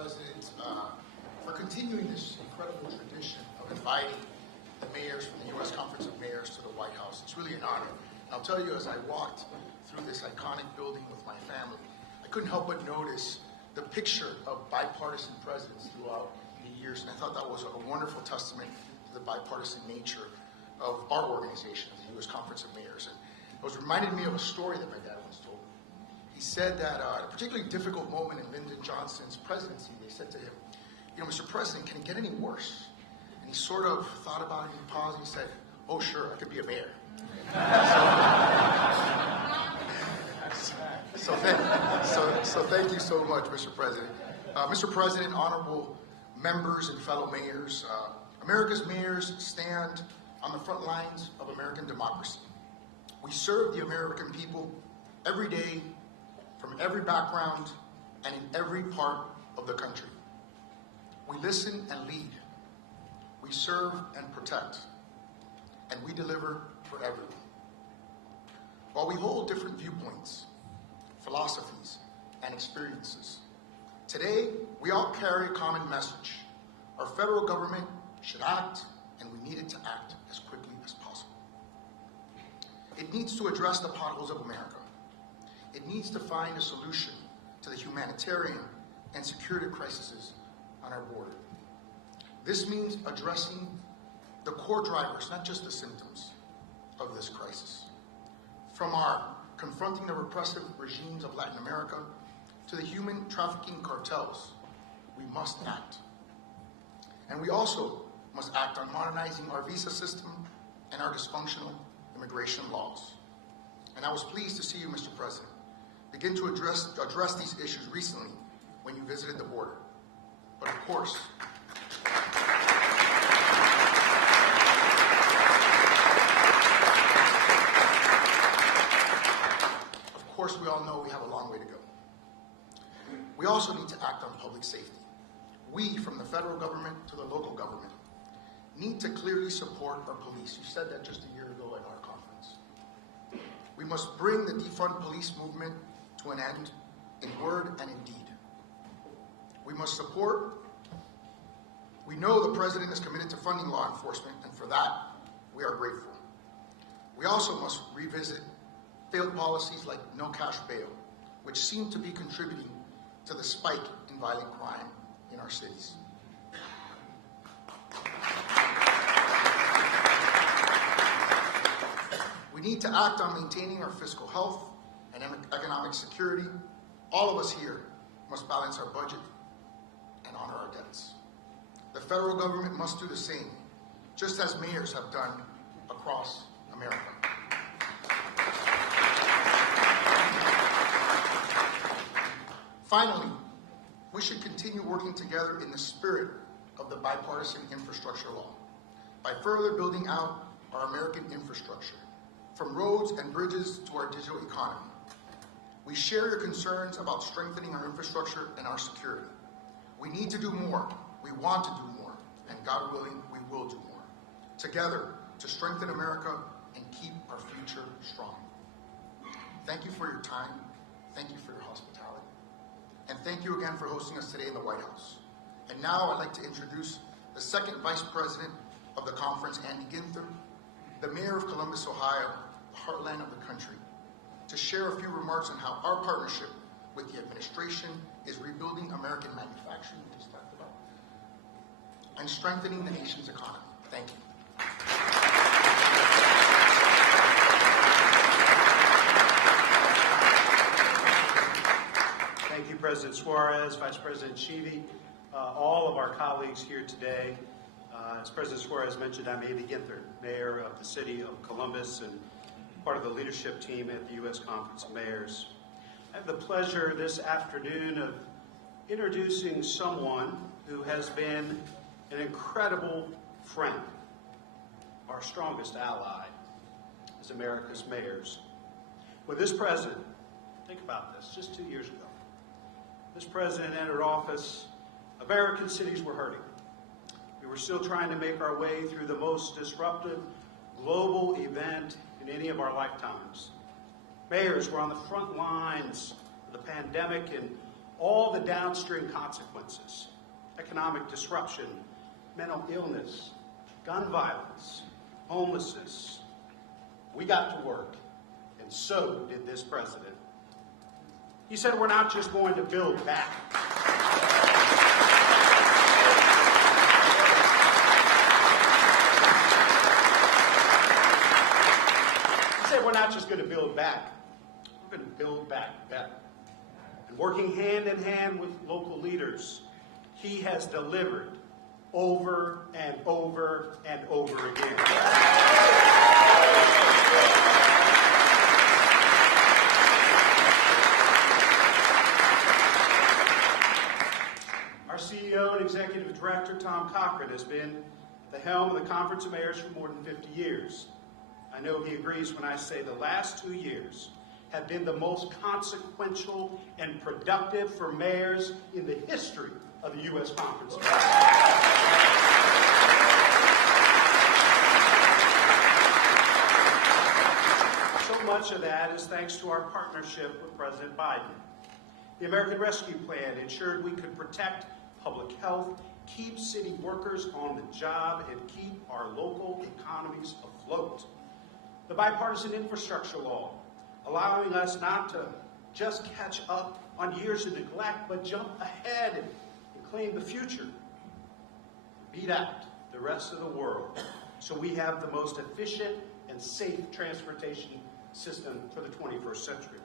President, for continuing this incredible tradition of inviting the mayors from the U.S. Conference of Mayors to the White House. It's really an honor. And I'll tell you, as I walked through this iconic building with my family, I couldn't help but notice the picture of bipartisan presidents throughout the years. And I thought that was a wonderful testament to the bipartisan nature of our organization, the U.S. Conference of Mayors. And it was reminded me of a story that my dad once told me. He said that at a particularly difficult moment in Lyndon Johnson's presidency, they said to him, "You know, Mr. President, can it get any worse?" And he sort of thought about it, and he paused, and he said, "Oh, sure, I could be a mayor." So thank you so much, Mr. President. Mr. President, honorable members and fellow mayors, America's mayors stand on the front lines of American democracy. We serve the American people every day, from every background and in every part of the country. We listen and lead. We serve and protect. And we deliver for everyone. While we hold different viewpoints, philosophies, and experiences, today we all carry a common message. Our federal government should act, and we need it to act as quickly as possible. It needs to address the potholes of America. It needs to find a solution to the humanitarian and security crises on our border. This means addressing the core drivers, not just the symptoms, of this crisis. From our confronting the repressive regimes of Latin America to the human trafficking cartels, we must act. And we also must act on modernizing our visa system and our dysfunctional immigration laws. And I was pleased to see you, Mr. President, begin to address these issues recently when you visited the border. But of course, we all know we have a long way to go. We also need to act on public safety. We, from the federal government to the local government, need to clearly support our police. You said that just a year ago at our conference. We must bring the defund police movement to an end in word and in deed. We must support. We know the president is committed to funding law enforcement, and for that, we are grateful. We also must revisit failed policies like no cash bail, which seem to be contributing to the spike in violent crime in our cities. We need to act on maintaining our fiscal health and economic security. All of us here must balance our budget and honor our debts. The federal government must do the same, just as mayors have done across America. Finally, we should continue working together in the spirit of the bipartisan infrastructure law by further building out our American infrastructure, from roads and bridges to our digital economy. We share your concerns about strengthening our infrastructure and our security. We need to do more. We want to do more. And God willing, we will do more. Together to strengthen America and keep our future strong. Thank you for your time. Thank you for your hospitality. And thank you again for hosting us today in the White House. And now I'd like to introduce the second Vice President of the conference, Andy Ginther, the Mayor of Columbus, Ohio, the heartland of the country, to share a few remarks on how our partnership with the administration is rebuilding American manufacturing, we just talked about, and strengthening the nation's economy. Thank you. Thank you, President Suarez, Vice President Shivi, all of our colleagues here today. As President Suarez mentioned, I'm Andy Ginther, Mayor of the City of Columbus and part of the leadership team at the U.S. Conference of Mayors. I have the pleasure this afternoon of introducing someone who has been an incredible friend, our strongest ally as America's mayors. With this president, think about this, just 2 years ago, this president entered office, American cities were hurting. We were still trying to make our way through the most disruptive global event in any of our lifetimes. Mayors were on the front lines of the pandemic in all the downstream consequences: economic disruption, mental illness, gun violence, homelessness. We got to work, and so did this president. He said we're not just going to build back. He said we're not just going to build back, we're going to build back better. And working hand in hand with local leaders, he has delivered over and over and over again. Our CEO and Executive Director, Tom Cochran, has been at the helm of the Conference of Mayors for more than 50 years. I know he agrees when I say the last 2 years have been the most consequential and productive for mayors in the history of the U.S. Conference of Mayors. So much of that is thanks to our partnership with President Biden. The American Rescue Plan ensured we could protect public health, keep city workers on the job, and keep our local economies afloat. The bipartisan infrastructure law, allowing us not to just catch up on years of neglect, but jump ahead and claim the future. Beat out the rest of the world so we have the most efficient and safe transportation system for the 21st century.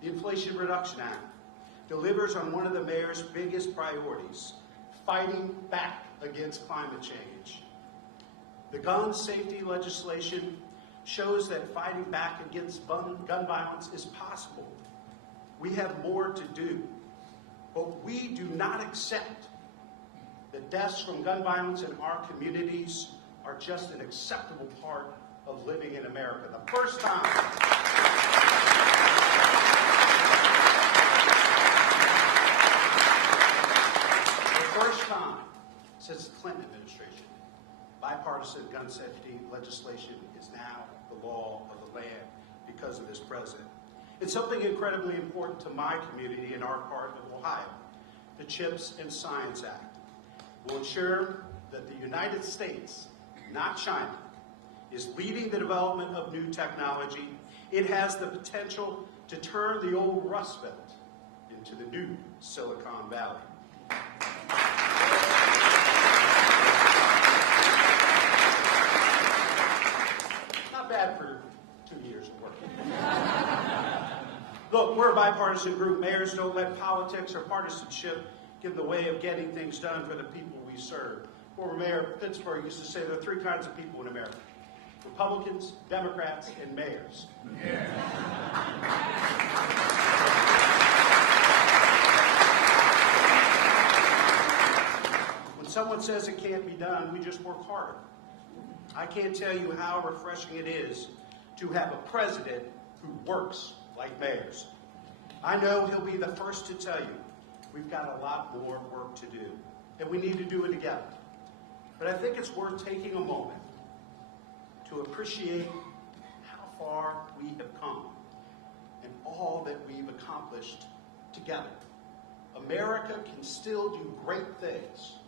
The Inflation Reduction Act delivers on one of the mayor's biggest priorities, fighting back against climate change. The gun safety legislation shows that fighting back against gun violence is possible. We have more to do, but we do not accept that deaths from gun violence in our communities are just an acceptable part of living in America. The first time since the Clinton administration, bipartisan gun safety legislation is now the law of the land because of this president. It's something incredibly important to my community in our part of Ohio. The CHIPS and Science Act will ensure that the United States, not China, is leading the development of new technology. It has the potential to turn the old Rust Belt into the new Silicon Valley. Not bad for 2 years of work. Look, we're a bipartisan group. Mayors don't let politics or partisanship get in the way of getting things done for the people we serve. Former Mayor of Pittsburgh used to say there are 3 kinds of people in America: Republicans, Democrats, and mayors. Yeah. When someone says it can't be done, we just work harder. I can't tell you how refreshing it is to have a president who works like mayors. I know he'll be the first to tell you we've got a lot more work to do, and we need to do it together. But I think it's worth taking a moment to appreciate how far we have come and all that we've accomplished together. America can still do great things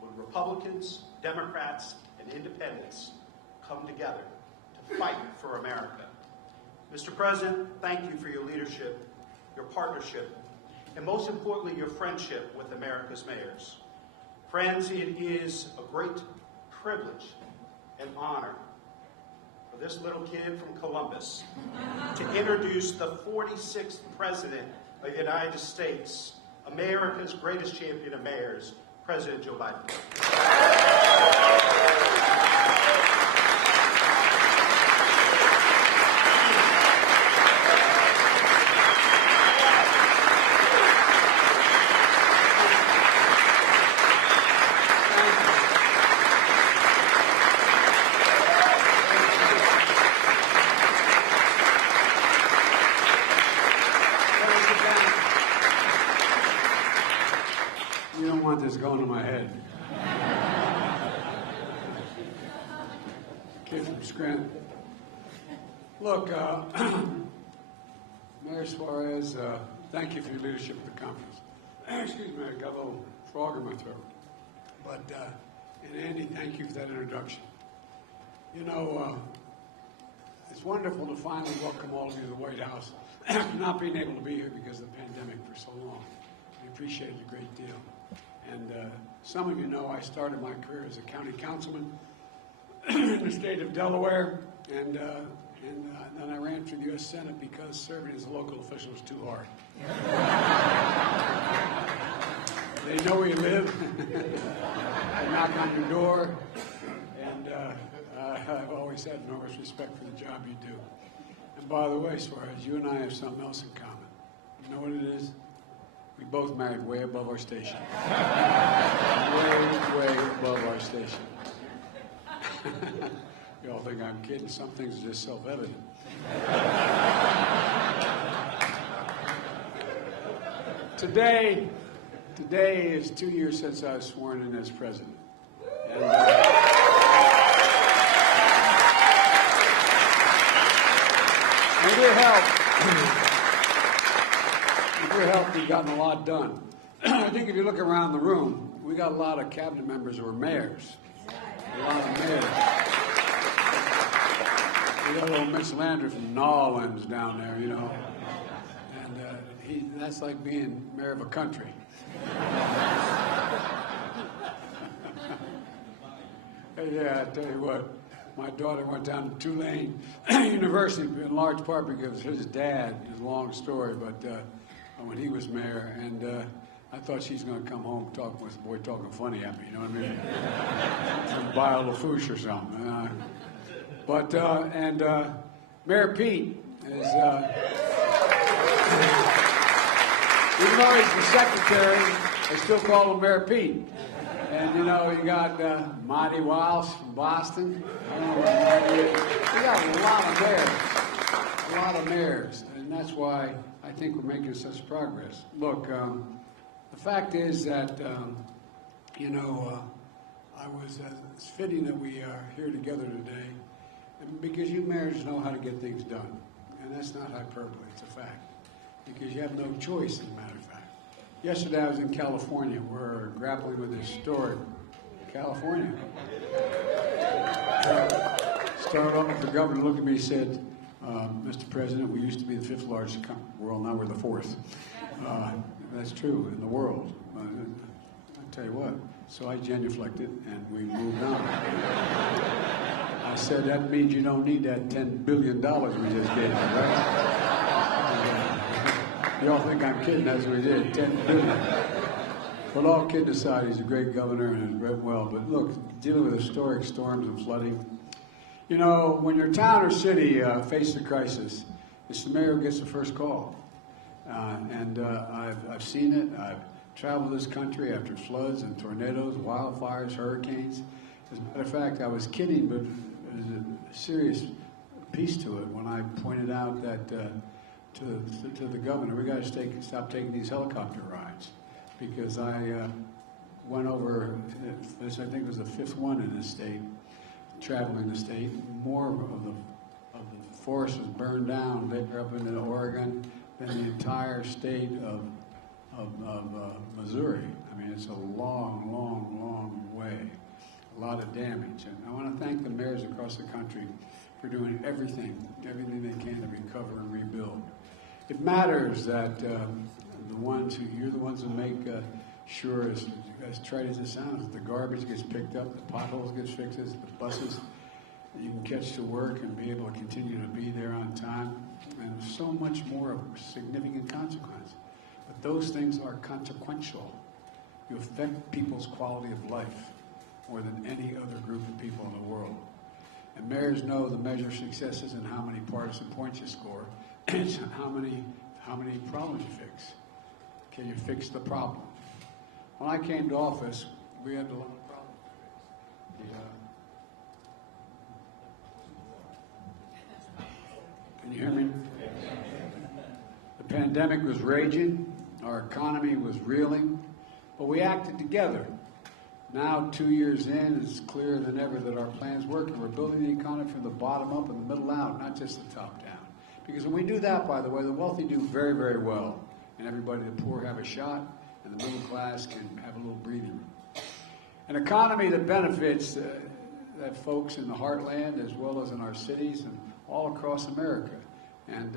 when Republicans, Democrats, and independents come together to fight for America. Mr. President, thank you for your leadership, your partnership, and most importantly, your friendship with America's mayors. Friends, it is a great privilege and honor for this little kid from Columbus to introduce the 46th President of the United States, America's greatest champion of mayors, President Joe Biden. You don't want this going to my head. Kid from Scranton. Look, Mayor Suarez, Thank you for your leadership of the conference. Excuse me, I got a little frog in my throat. But, and Andy, thank you for that introduction. You know, it's wonderful to finally welcome all of you to the White House after not being able to be here because of the pandemic for so long. We appreciate it a great deal. And some of you know I started my career as a county councilman in the state of Delaware, and then I ran for the U.S. Senate because serving as a local official was too hard. They know where you live. They knock on your door, and I've always had enormous respect for the job you do. And by the way, Suarez, you and I have something else in common. You know what it is? We both married way above our station. Way above our station. You all think I'm kidding. Some things are just self-evident. Today is 2 years since I was sworn in as president. And, with your help, we've gotten a lot done. I think if you look around the room, we got a lot of cabinet members who are mayors. A lot of mayors. We got little Mitch Landry from Nolans down there, you know. And that's like being mayor of a country. Yeah, I tell you what, my daughter went down to Tulane University in large part because his dad, it's a long story, but when he was mayor, and I thought she's going to come home talking with the boy talking funny at me, you know what I mean? Some Bile Lafouche or something. Mayor Pete is, even though he's the secretary, they still call him Mayor Pete. And, you know, you got Marty Walsh from Boston. You got a lot of mayors. And that's why I think we're making such progress. Look, the fact is that, it's fitting that we are here together today because you mayors know how to get things done. And that's not hyperbole, it's a fact. Because you have no choice, as a matter of fact. Yesterday I was in California. We're grappling with historic California. Started off with the governor, looked at me and said, Mr. President, we used to be the 5th largest country in the world, now we're the 4th. That's true in the world. I'll tell you what. So I genuflected and we moved on. I said, that means you don't need that $10 billion we just gave you, right? You all think I'm kidding, that's what we did, $10 billion. But all kidding aside, he's a great governor and has read well. But look, dealing with historic storms and flooding, you know, when your town or city faces a crisis, it's the mayor who gets the first call. I've seen it. I've traveled this country after floods and tornadoes, wildfires, hurricanes. As a matter of fact, I was kidding, but there's a serious piece to it when I pointed out that to the governor, we got to stop taking these helicopter rides, because I went over this. I think it was the 5th one in this state, traveling the state. More of the forest was burned down there up in Oregon than the entire state of Missouri. I mean, it's a long, long, long way. A lot of damage. And I want to thank the mayors across the country for doing everything they can to recover and rebuild. It matters that you're the ones who make sure, as trite as it sounds, the garbage gets picked up, the potholes gets fixed, the buses you can catch to work and be able to continue to be there on time, and so much more of significant consequence. But those things are consequential. You affect people's quality of life more than any other group of people in the world. And mayors know the measure of success isn't how many partisan points you score, it's how many problems you fix. Can you fix the problem? When I came to office, we had a lot of problems to fix. Can you hear me? The pandemic was raging, our economy was reeling, but we acted together. Now, 2 years in, it's clearer than ever that our plans work, and we're building the economy from the bottom up and the middle out, not just the top down. Because when we do that, by the way, the wealthy do very, very well. and everybody, the poor have a shot, and the middle class can have a little breathing room. An economy that benefits that folks in the heartland as well as in our cities and all across America. And,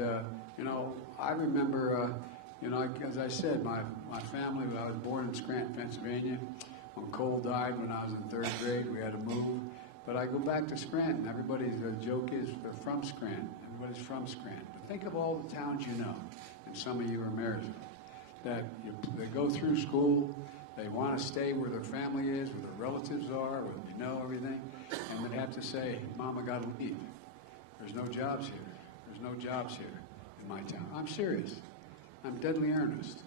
I remember, as I said, my family, I was born in Scranton, Pennsylvania. When Cole died when I was in 3rd grade, we had to move. But I go back to Scranton. Everybody's joke is they're from Scranton. Everybody's from Scranton. But think of all the towns you know, and some of you are mayors of, that they go through school, they want to stay where their family is, where their relatives are, where they know everything, and they have to say, Mom, I got to leave. There's no jobs here. There's no jobs here in my town. I'm serious. I'm deadly earnest.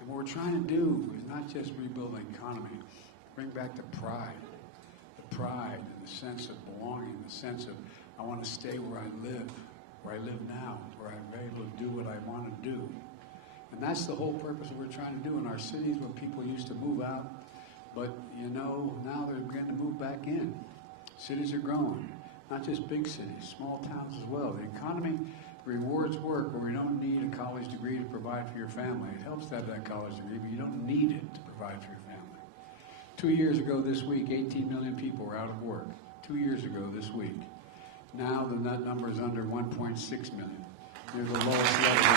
And what we're trying to do is not just rebuild the economy, bring back the pride and the sense of belonging, the sense of I want to stay where I live now, where I'm able to do what I want to do. And that's the whole purpose of what we're trying to do in our cities where people used to move out. But, now they're beginning to move back in. Cities are growing, not just big cities, small towns as well. The economy rewards work where we don't need a college degree to provide for your family. It helps to have that college degree, but you don't need it to provide for your family. 2 years ago this week, 18 million people were out of work. 2 years ago this week. Now that number is under 1.6 million. They're the lowest level of ever.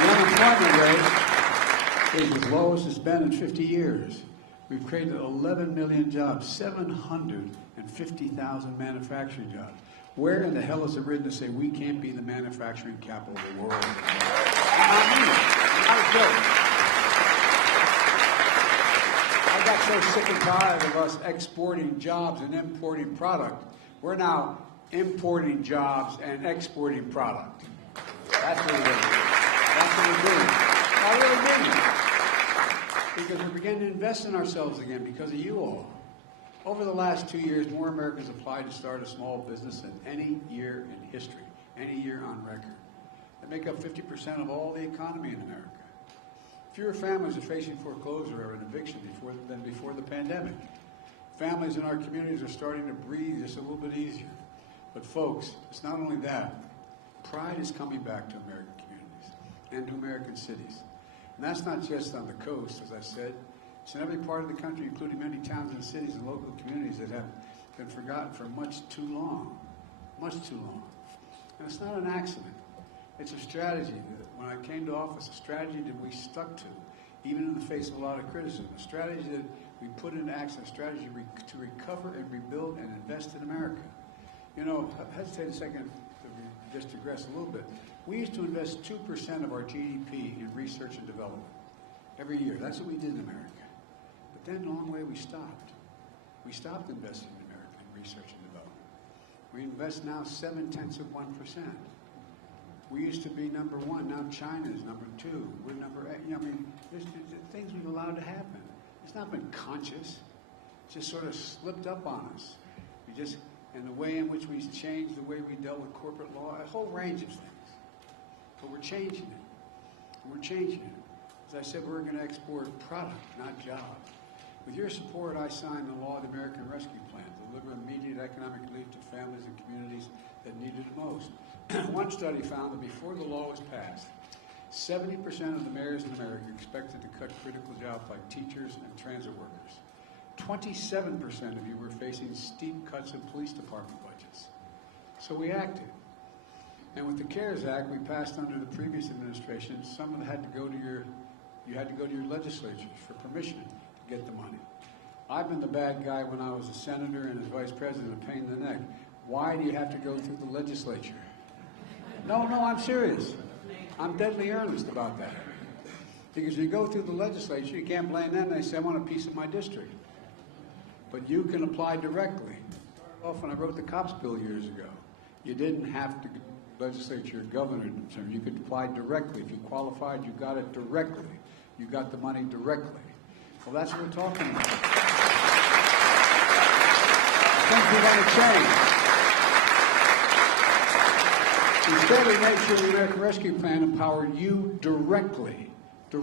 The unemployment rate is as low as it's been in 50 years. We've created 11 million jobs, 750,000 manufacturing jobs. Where in the hell is it written to say we can't be the manufacturing capital of the world? I got so sick and tired of us exporting jobs and importing product. We're now importing jobs and exporting product. That's what we're doing. That's what we're doing. I really mean it. Because we're beginning to invest in ourselves again because of you all. Over the last 2 years, more Americans applied to start a small business than any year in history, any year on record. They make up 50% of all the economy in America. Fewer families are facing foreclosure or an eviction than before the pandemic. Families in our communities are starting to breathe just a little bit easier. But folks, it's not only that. Pride is coming back to American communities and to American cities. And that's not just on the coast, as I said. It's in every part of the country, including many towns and cities and local communities that have been forgotten for much too long. Much too long. And it's not an accident. It's a strategy that when I came to office, a strategy that we stuck to, even in the face of a lot of criticism, a strategy that we put into action, a strategy to recover and rebuild and invest in America. Hesitate a second to just digress a little bit. We used to invest 2% of our GDP in research and development every year. That's what we did in America. But then along the way we stopped. We stopped investing in America in research and development. We invest now 0.7%. We used to be number one. Now China is number 2. We're number 8. There's things we've allowed to happen. It's not been conscious. It's just sort of slipped up on us. And the way in which we changed the way we dealt with corporate law, a whole range of things. But we're changing it. We're changing it. As I said, we're going to export product, not jobs. With your support, I signed the law of the American Rescue Plan to deliver immediate economic relief to families and communities that need it most. One study found that before the law was passed, 70% of the mayors in America expected to cut critical jobs like teachers and transit workers. 27% of you were facing steep cuts in police department budgets. So we acted. And with the CARES Act we passed under the previous administration, some of it had to go to your legislatures for permission to get the money. I've been the bad guy when I was a senator and as vice president, a pain in the neck. Why do you have to go through the legislature? No, I'm serious. I'm deadly earnest about that. Because you go through the legislature, you can't blame them. They say, I want a piece of my district. But you can apply directly. Well, when I wrote the cops bill years ago, you didn't have to legislate your governor. You could apply directly. If you qualified, you got it directly. You got the money directly. Well, that's what we're talking about. Things are going to change. Instead, we made sure the American Rescue Plan empowered you directly to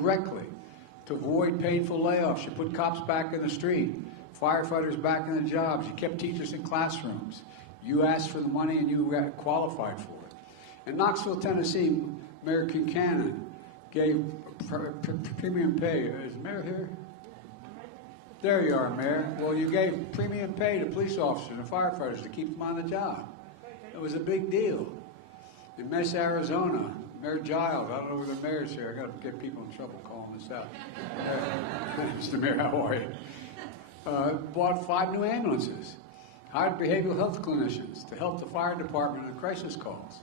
avoid painful layoffs. You put cops back in the street, firefighters back in the jobs. You kept teachers in classrooms. You asked for the money and you qualified for it. In Knoxville, Tennessee, Mayor Kincannon gave premium pay. Is the mayor here? There you are, Mayor. Well, you gave premium pay to police officers and firefighters to keep them on the job. It was a big deal. In Mesa, Arizona, Mayor Giles, I don't know where the mayor's here. I got to get people in trouble calling this out. Mr. Mayor, how are you? Bought 5 new ambulances. Hired behavioral health clinicians to help the fire department in crisis calls.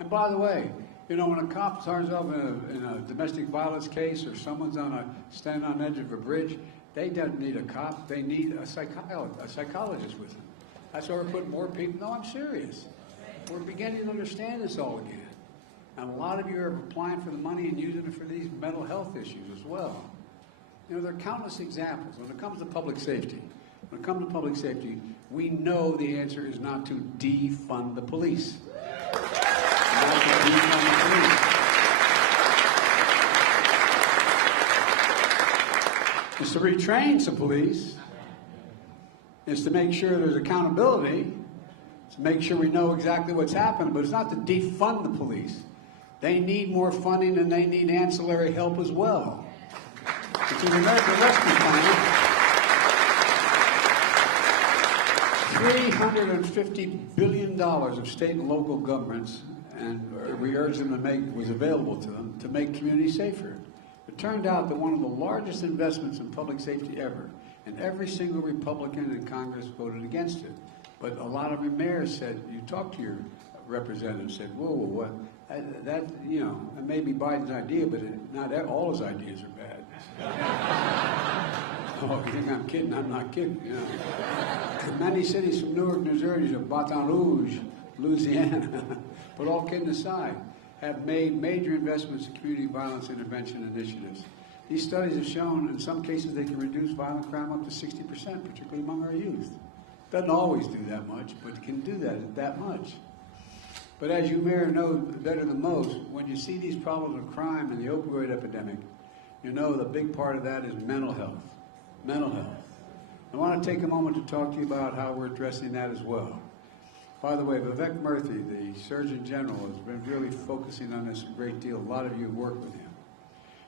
And by the way, you know, when a cop turns up in a domestic violence case or someone's standing on the edge of a bridge, they don't need a cop. They need a psychologist with them. That's why we're putting more people. No, I'm serious. We're beginning to understand this all again. And a lot of you are applying for the money and using it for these mental health issues as well. You know, there are countless examples. When it comes to public safety, we know the answer is not to defund the police. Not to defund the police. It's to retrain some police. It's to make sure there's accountability. To make sure we know exactly what's happening. But it's not to defund the police. They need more funding and they need ancillary help as well. It's an American Rescue Plan. $350 billion of state and local governments, and we urge them to was available to them to make communities safer. It turned out that one of the largest investments in public safety ever, and every single Republican in Congress voted against it. But a lot of your mayors said, you talked to your representatives, said, whoa, what? That, you know, that may be Biden's idea, but not all his ideas are bad. Oh, you think I'm kidding? I'm not kidding. You know. Many cities from Newark, New Jersey, to Baton Rouge, Louisiana, but all kidding aside, have made major investments in community violence intervention initiatives. These studies have shown in some cases they can reduce violent crime up to 60%, particularly among our youth. Doesn't always do that much, but it can do that much. But as you may know better than most, when you see these problems of crime and the opioid epidemic, you know the big part of that is mental health. Mental health. I want to take a moment to talk to you about how we're addressing that as well. By the way, Vivek Murthy, the Surgeon General, has been really focusing on this a great deal. A lot of you have worked with him.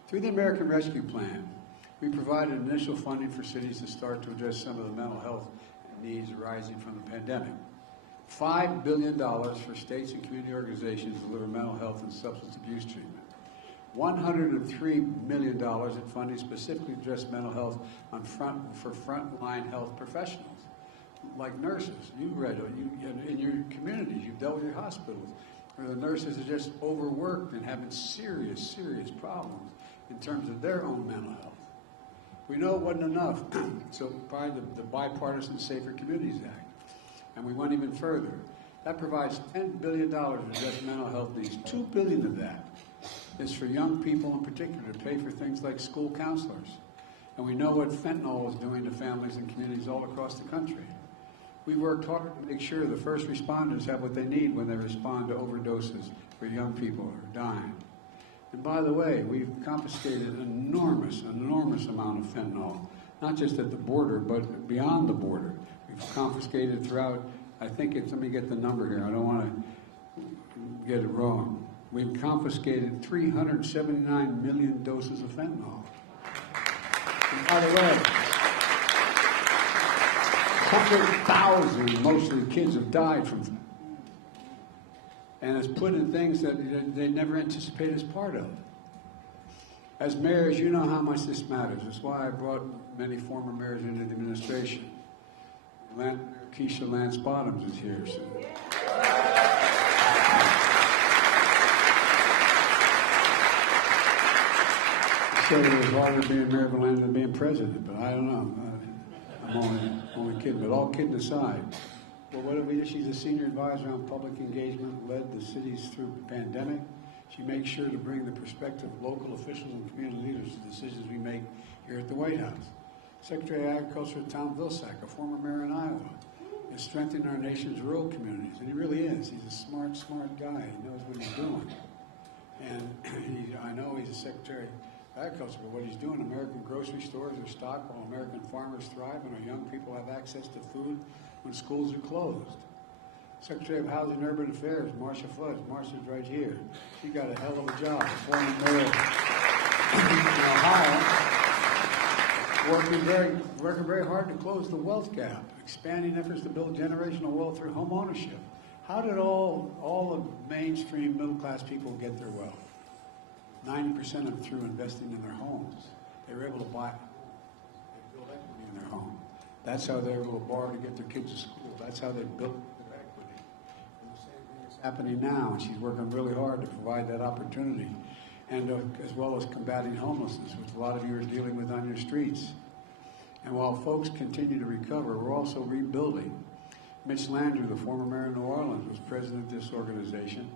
Through the American Rescue Plan, we provided initial funding for cities to start to address some of the mental health needs arising from the pandemic. $5 billion for states and community organizations to deliver mental health and substance abuse treatment. $103 million in funding specifically to address mental health for frontline health professionals, like nurses. You've read it in your communities. You've dealt with your hospitals, where the nurses are just overworked and having serious, serious problems in terms of their own mental health. We know it wasn't enough, so probably the Bipartisan Safer Communities Act. And we went even further. That provides $10 billion to address mental health needs. $2 billion of that is for young people in particular to pay for things like school counselors. And we know what fentanyl is doing to families and communities all across the country. We worked hard to make sure the first responders have what they need when they respond to overdoses where young people are dying. And by the way, we've confiscated an enormous amount of fentanyl, not just at the border, but beyond the border. We've confiscated throughout, I think it's, let me get the number here, I don't want to get it wrong. We've confiscated 379 million doses of fentanyl. And by the way, 100,000, mostly kids, have died from fentanyl. And it's put in things that they never anticipated as part of. As mayors, you know how much this matters. That's why I brought many former mayors into the administration. Keisha Lance Bottoms is here. So. Said it was harder being mayor of Atlanta than being president, but I don't know. I'm only kidding. But all kidding aside, well, what did we do? She's a senior advisor on public engagement, led the cities through the pandemic. She makes sure to bring the perspective of local officials and community leaders to decisions we make here at the White House. Secretary of Agriculture Tom Vilsack, a former mayor in Iowa, is strengthening our nation's rural communities, and he really is. He's a smart guy. He knows what he's doing. And I know he's a Secretary of Agriculture, but what he's doing, American grocery stores are stocked while American farmers thrive and our young people have access to food when schools are closed. Secretary of Housing and Urban Affairs, Marcia Flood. Marcia's right here. She got a hell of a job. Former mayor in Ohio, working very hard to close the wealth gap, expanding efforts to build generational wealth through home ownership. How did all the mainstream middle-class people get their wealth? 90% of them through investing in their homes. They were able to build equity in their home. That's how they were able to borrow to get their kids to school. That's how they built their equity. And the same thing is happening now, and she's working really hard to provide that opportunity, and as well as combating homelessness, which a lot of you are dealing with on your streets. And while folks continue to recover, we're also rebuilding. Mitch Landrieu, the former mayor of New Orleans, was president of this organization,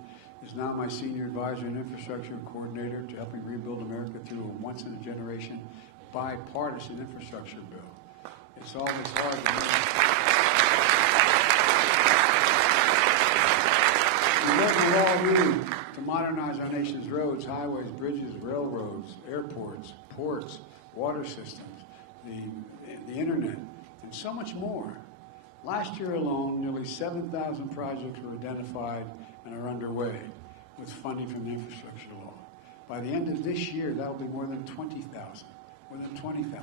is now my senior advisor and infrastructure coordinator to helping rebuild America through a once-in-a-generation bipartisan infrastructure bill. It's always hard to we're all to modernize our nation's roads, highways, bridges, railroads, airports, ports, water systems, the internet, and so much more. Last year alone, nearly 7,000 projects were identified and are underway with funding from the infrastructure law. By the end of this year, that will be more than 20,000. More than 20,000.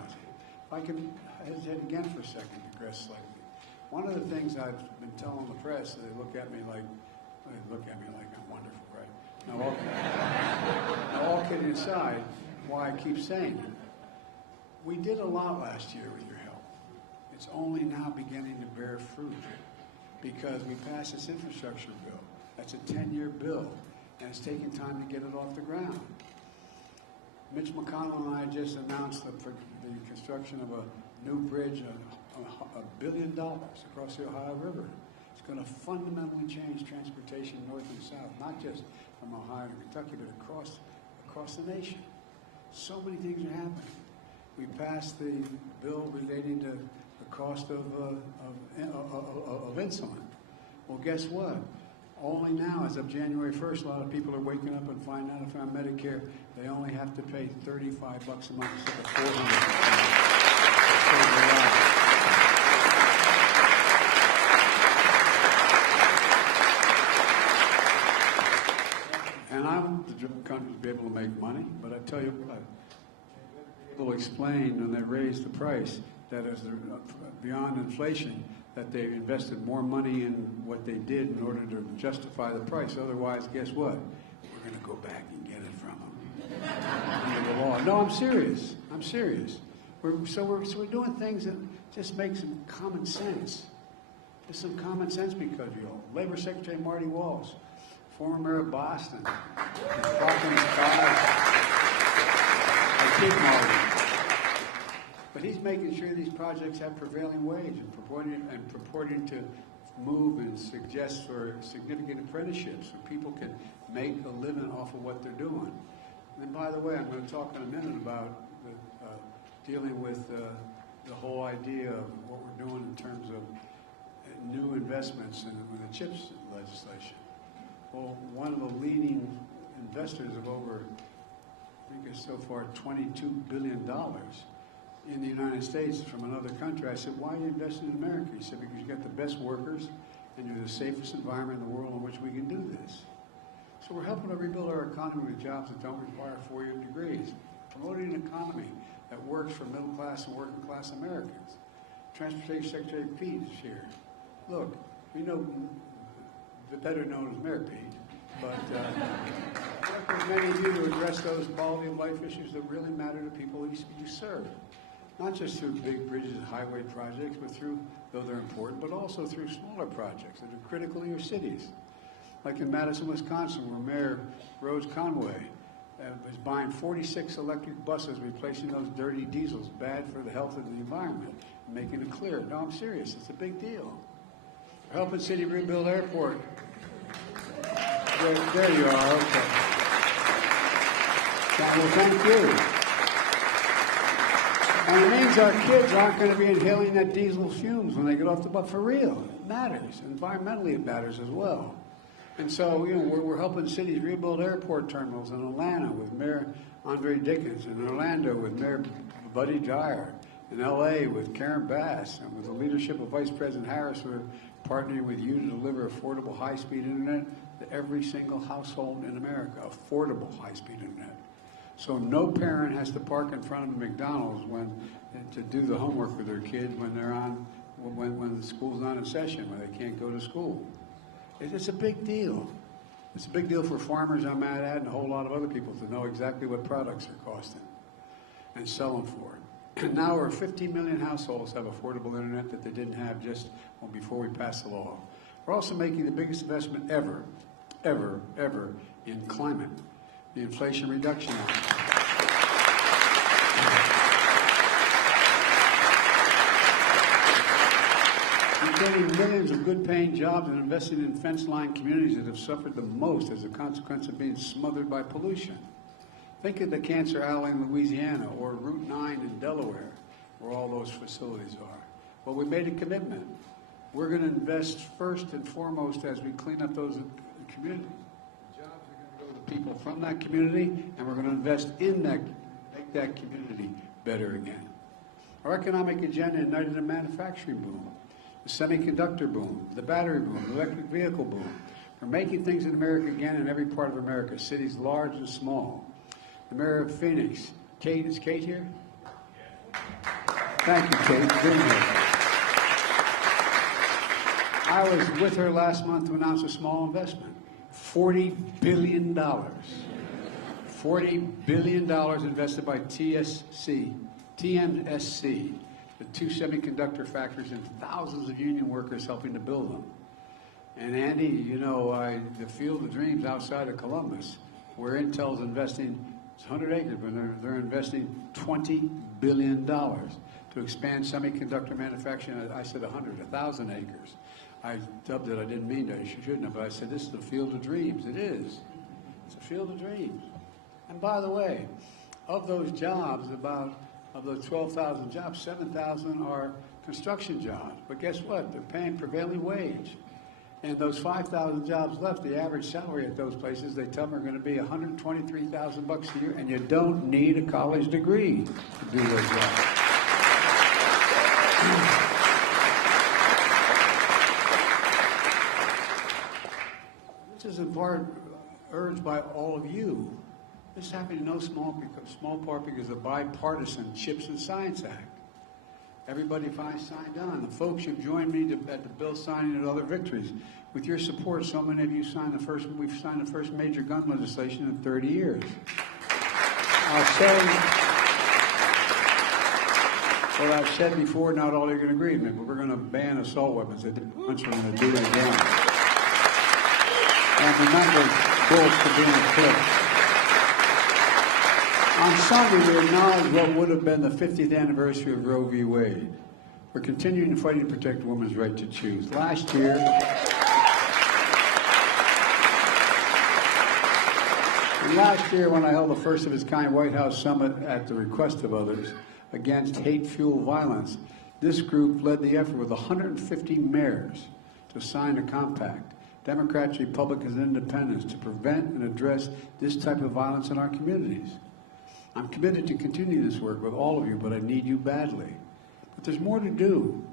If I can hesitate again for a second, digress slightly. One of the things I've been telling the press, they look at me like I'm wonderful, right? Now, all kidding aside, why I keep saying it. We did a lot last year with your help. It's only now beginning to bear fruit because we passed this infrastructure bill. That's a 10-year bill, and it's taking time to get it off the ground. Mitch McConnell and I just announced the construction of a new bridge, $1 billion across the Ohio River. It's going to fundamentally change transportation north and south, not just from Ohio to Kentucky, but across the nation. So many things are happening. We passed the bill relating to the cost of insulin. Well, guess what? Only now, as of January 1st, a lot of people are waking up and finding out if they're on Medicare, they only have to pay $35 a month instead of $400. And I want the country to be able to make money, but I tell you what, people explain when they raise the price that as beyond inflation, that they invested more money in what they did in order to justify the price. Otherwise, guess what? We're going to go back and get it from them. Under the law. No, I'm serious. I'm serious. We're doing things that just make some common sense. Just some common sense because of you all. Labor Secretary Marty Walsh, former mayor of Boston. I keep Marty. But he's making sure these projects have prevailing wage and purporting to move and suggest for significant apprenticeships so people can make a living off of what they're doing. And by the way, I'm going to talk in a minute about dealing with the whole idea of what we're doing in terms of new investments in the CHIPS legislation. Well, one of the leading investors of over, I think it's so far $22 billion in the United States from another country. I said, why are you investing in America? He said, because you got the best workers and you're the safest environment in the world in which we can do this. So we're helping to rebuild our economy with jobs that don't require 4-year degrees, promoting an economy that works for middle class and working class Americans. Transportation Secretary Pete is here. Look, we know, the better known as Mayor Pete, but work with many of you to address those quality of life issues that really matter to people you serve. Not just through big bridges and highway projects, but through, though they're important, but also through smaller projects that are critical to your cities. Like in Madison, Wisconsin, where Mayor Rose Conway is buying 46 electric buses, replacing those dirty diesels, bad for the health of the environment, and making it clear. No, I'm serious. It's a big deal. We're helping City rebuild airport. There you are. Okay. Well, thank you. And it means our kids aren't going to be inhaling that diesel fumes when they get off the bus. For real, it matters. Environmentally, it matters as well. And so, you know, we're helping cities rebuild airport terminals in Atlanta with Mayor Andre Dickens, in Orlando with Mayor Buddy Dyer, in L.A. with Karen Bass, and with the leadership of Vice President Harris, we're partnering with you to deliver affordable high-speed internet to every single household in America, affordable high-speed internet. So no parent has to park in front of a McDonald's to do the homework with their kid when the school's not in session, when they can't go to school. It's a big deal. It's a big deal for farmers, I'm mad at, and a whole lot of other people to know exactly what products are costing and sell them for. And now over 50 million households have affordable internet that they didn't have just before we passed the law. We're also making the biggest investment ever in climate, the Inflation Reduction Act. We're creating millions of good-paying jobs and investing in fence-line communities that have suffered the most as a consequence of being smothered by pollution. Think of the Cancer Alley in Louisiana or Route 9 in Delaware, where all those facilities are. Well, we made a commitment. We're going to invest first and foremost as we clean up those communities. The jobs are going to go to people from that community, and we're going to invest in that, make that community better again. Our economic agenda ignited a manufacturing boom, the semiconductor boom, the battery boom, the electric vehicle boom. We're making things in America again in every part of America, cities large and small. The mayor of Phoenix, Kate, is Kate here? Thank you, Kate, for being here. I was with her last month to announce a small investment, $40 billion. $40 billion invested by TMSC, the two semiconductor factories and thousands of union workers helping to build them. And Andy, you know, the Field of Dreams outside of Columbus, where Intel's investing, it's 100 acres, but they're investing $20 billion to expand semiconductor manufacturing. I said 1,000 acres. I dubbed it, I didn't mean to, I shouldn't have, but I said this is the Field of Dreams. It is. It's a Field of Dreams. And by the way, of those jobs, of those 12,000 jobs, 7,000 are construction jobs. But guess what? They're paying prevailing wage. And those 5,000 jobs left, the average salary at those places, they tell them, are going to be $123,000 a year, and you don't need a college degree to do those jobs. This is in part urged by all of you. This is happening in no small part because of the bipartisan Chips and Science Act. Everybody finally signed on. The folks who've joined me at the bill signing and other victories. With your support, so many of you signed we've signed the first major gun legislation in 30 years. I'll say what I've said before, not all you're going to agree with me, but we're going to ban assault weapons. At once we're going to do it again. And remember, bullets for being clipped. On Sunday, we acknowledge what would have been the 50th anniversary of Roe v. Wade. We're continuing fighting to protect a woman's right to choose. Last year, when I held the first of its kind White House summit at the request of others against hate-fueled violence, this group led the effort with 150 mayors to sign a compact, Democrats, Republicans, and Independents, to prevent and address this type of violence in our communities. I'm committed to continue this work with all of you, but I need you badly. But there's more to do.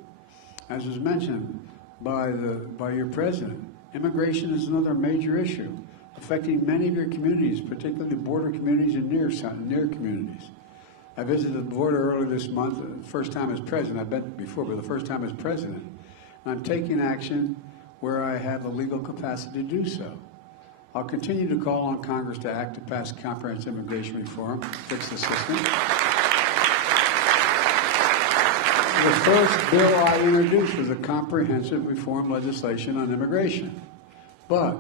As was mentioned by your president, immigration is another major issue affecting many of your communities, particularly border communities and near communities. I visited the border earlier this month, first time as president. I've been before, but the first time as president. And I'm taking action where I have the legal capacity to do so. I'll continue to call on Congress to act to pass comprehensive immigration reform, fix the system. The first bill I introduced was a comprehensive reform legislation on immigration. But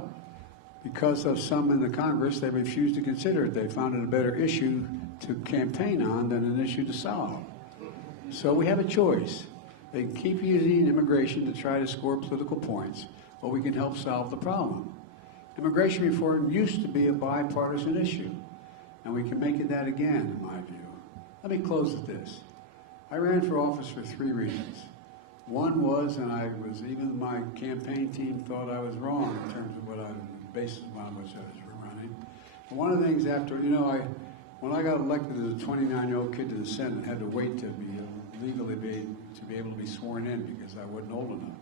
because of some in the Congress, they refused to consider it. They found it a better issue to campaign on than an issue to solve. So we have a choice. They can keep using immigration to try to score political points, or we can help solve the problem. Immigration reform used to be a bipartisan issue, and we can make it that again, in my view. Let me close with this. I ran for office for 3 reasons. One was, and even my campaign team thought I was wrong in terms of what basis upon which I was running. But one of the things when I got elected as a 29-year-old kid to the Senate, I had to wait to be legally to be able to be sworn in because I wasn't old enough.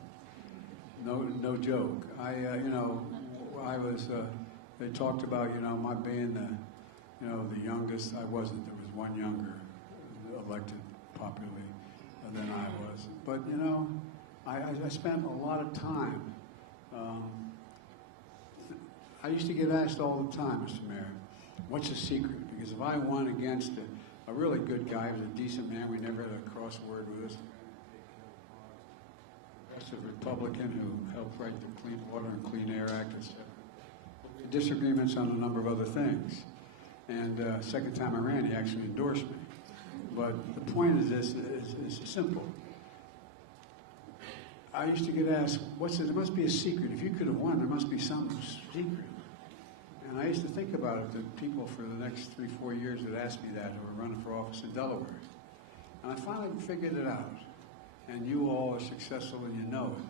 No joke. They talked about, my being the youngest. I wasn't. There was one younger elected popularly than I was. But, I spent a lot of time. I used to get asked all the time, Mr. Mayor, what's the secret? Because if I won against a really good guy, he was a decent man, we never had a crossword with us, a Republican who helped write the Clean Water and Clean Air Act, etc. Disagreements on a number of other things. And second time I ran, he actually endorsed me. But the point is this, is simple. I used to get asked, there must be a secret. If you could have won, there must be some secret. And I used to think about it, the people for the next 3-4 years that asked me that, who were running for office in Delaware. And I finally figured it out. And you all are successful and you know it.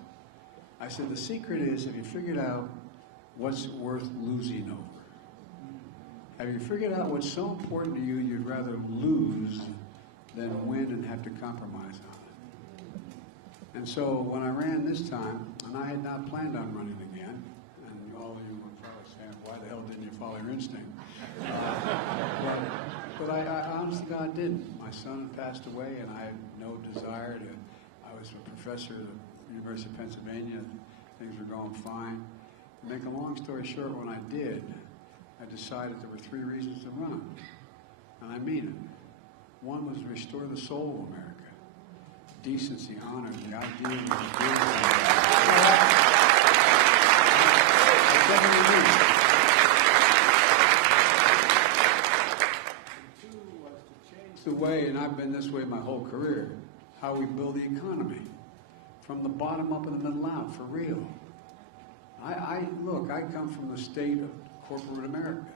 I said, the secret is, have you figured out what's worth losing over? Have you figured out what's so important to you you'd rather lose than win and have to compromise on it? And so when I ran this time, and I had not planned on running again, and all of you were probably saying, why the hell didn't you follow your instinct? But I honestly, God didn't. My son had passed away, and I had no desire to. I was a professor at the University of Pennsylvania. Things were going fine. To make a long story short, when I did, I decided there were 3 reasons to run. And I mean it. One was to restore the soul of America. Decency, honor, the idea of Two was to change the way, and I've been this way my whole career, how we build the economy. From the bottom up and the middle out, for real. Look, I come from the state of corporate America.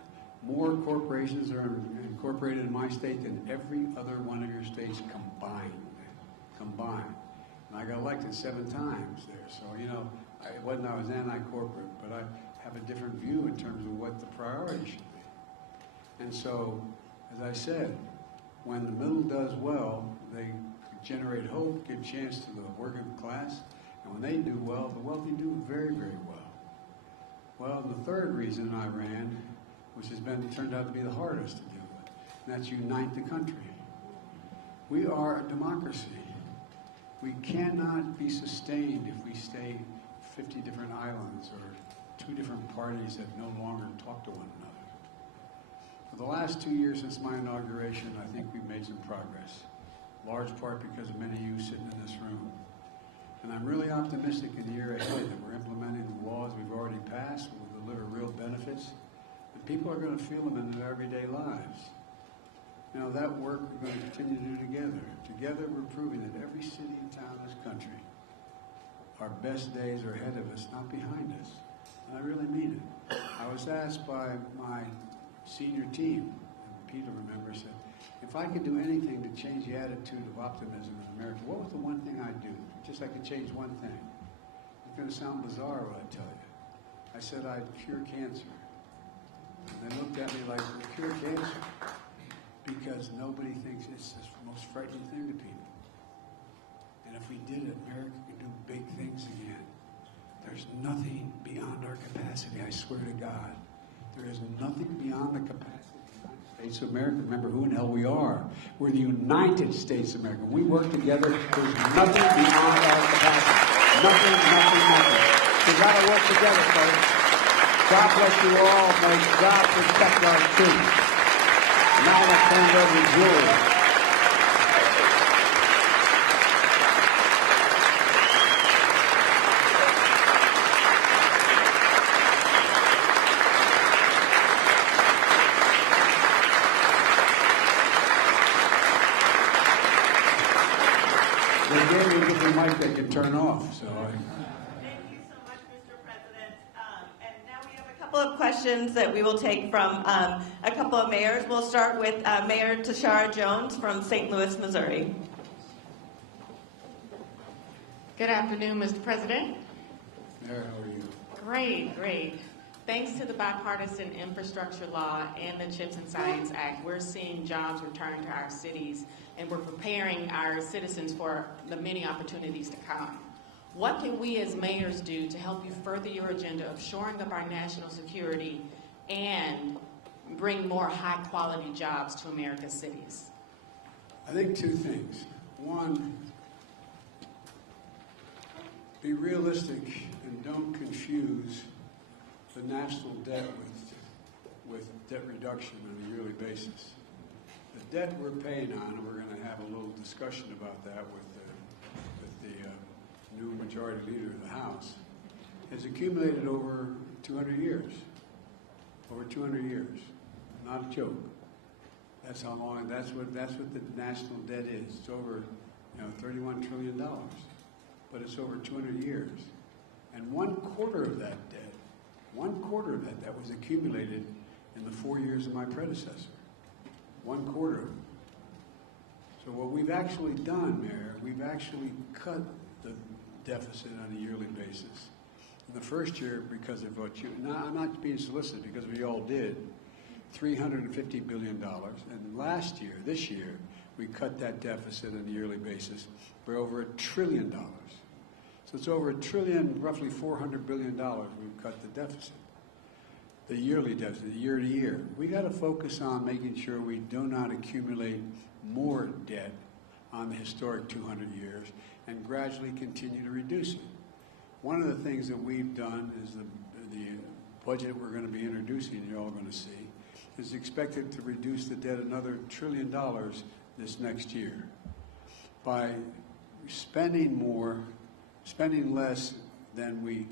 More corporations are incorporated in my state than every other one of your states combined. And I got elected 7 times there. So, it wasn't I was anti-corporate, but I have a different view in terms of what the priority should be. And so, as I said, when the middle does well, they generate hope, give chance to the working class, and when they do well, the wealthy do very, very well. Well, the third reason I ran, which has turned out to be the hardest to do, and that's unite the country. We are a democracy. We cannot be sustained if we stay 50 different islands or 2 different parties that no longer talk to one another. For the last 2 years since my inauguration, I think we've made some progress, large part because of many of you sitting in this room. And I'm really optimistic in the year ahead that we're implementing the laws we've already passed, will deliver real benefits, and people are going to feel them in their everyday lives. That work we're going to continue to do together. Together we're proving that every city and town in this country, our best days are ahead of us, not behind us. And I really mean it. I was asked by my senior team, and Peter remembers, said, if I could do anything to change the attitude of optimism in America, what was the one thing I'd do? Just I could change one thing. It's going to sound bizarre what I tell you. I said I'd cure cancer. And they looked at me like, cure cancer? Because nobody thinks it's the most frightening thing to people. And if we did it, America could do big things again. There's nothing beyond our capacity, I swear to God. There is nothing beyond the capacity of the United States of America. Remember who in hell we are. We're the United States of America. We work together. There's nothing beyond our capacity. Nothing. We've got to work together, folks. God bless you all. May God protect our troops. Now let's turn it over to Julie. They can turn off. So thank you so much, Mr. President. And now we have a couple of questions that we will take from a couple of mayors. We'll start with Mayor Tashara Jones from St. Louis, Missouri. Good afternoon, Mr. President. Mayor, how are you? Great. Thanks to the bipartisan infrastructure law and the CHIPS and Science Act, we're seeing jobs return to our cities, and we're preparing our citizens for the many opportunities to come. What can we as mayors do to help you further your agenda of shoring up our national security and bring more high-quality jobs to America's cities? I think two things. One, be realistic and don't confuse the national debt with debt reduction on a yearly basis. The debt we're paying on, and we're going to have a little discussion about that with the new majority leader of the House, has accumulated over 200 years. Over 200 years. Not a joke. That's how long, that's what the national debt is. It's over, $31 trillion. But it's over 200 years. And 1/4 of that debt, 1/4 of that was accumulated in the 4 years of my predecessor. 1/4 of it. So what we've actually done, Mayor, we've actually cut the deficit on a yearly basis. In the first year, because of what you, now I'm not being solicited because we all did, $350 billion. And this year, we cut that deficit on a yearly basis for over $1 trillion. So it's over $1 trillion, roughly $400 billion we've cut the deficit. The yearly deficit, year to year. We got to focus on making sure we do not accumulate more debt on the historic 200 years and gradually continue to reduce it. One of the things that we've done is the budget we're going to be introducing, you're all going to see, is expected to reduce the debt another $1 trillion this next year by spending less than we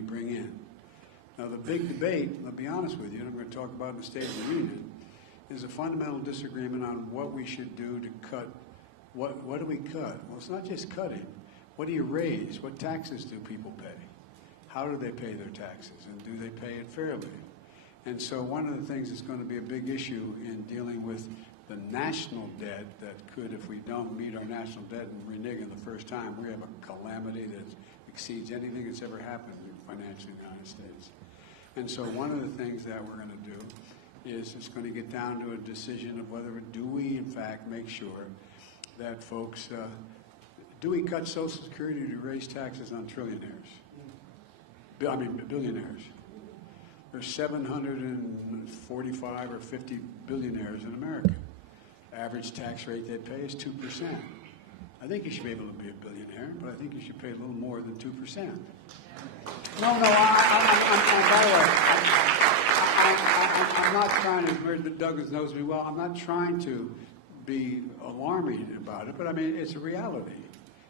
bring in. Now the big debate, I'll be honest with you, and I'm going to talk about in the State of the Union, is a fundamental disagreement on what we should do to cut. What do we cut? Well, it's not just cutting. What do you raise? What taxes do people pay? How do they pay their taxes? And do they pay it fairly? And so one of the things that's going to be a big issue in dealing with the national debt that could, if we don't meet our national debt and renege in the first time, we have a calamity that exceeds anything that's ever happened financially in the United States. And so one of the things that we're going to do is it's going to get down to a decision of whether do we, in fact, make sure that folks, do we cut Social Security to raise taxes on billionaires? There's 745 or 50 billionaires in America. Average tax rate they pay is 2%. I think you should be able to be a billionaire, but I think you should pay a little more than 2%. No, by the way, I'm not trying to, Douglas knows me well, I'm not trying to be alarming about it, but I mean, it's a reality.